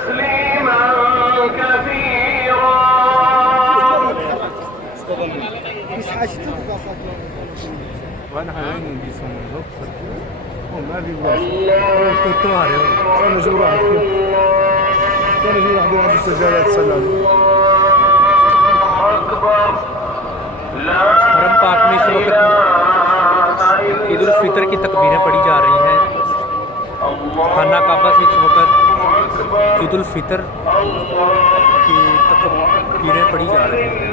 تسليما كثيرا. وانا حاليا دي سمو لوكس ما في بلاصه التوتوار انا جو واحد كان يجي واحد يلعب السجاير سلام हरम पाक में इस वक्त ईद उल फितर की तकबीरें पढ़ी जा रही हैं। खाना काबा से इस वक्त ईद उल फितर की तकबीरें पढ़ी जा रही हैं।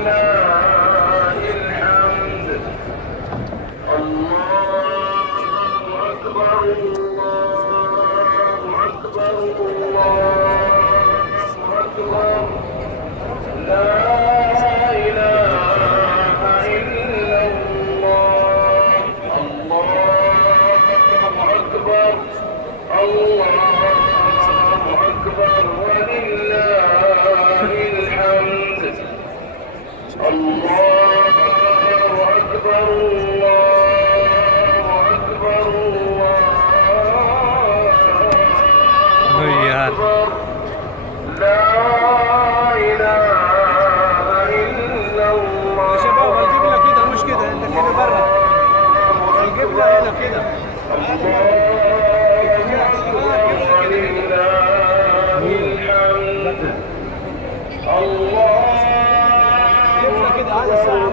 यार يا شباب القبلة كده مش كده انت كده برا القبلة هنا كده القبلة كده هذا الساعة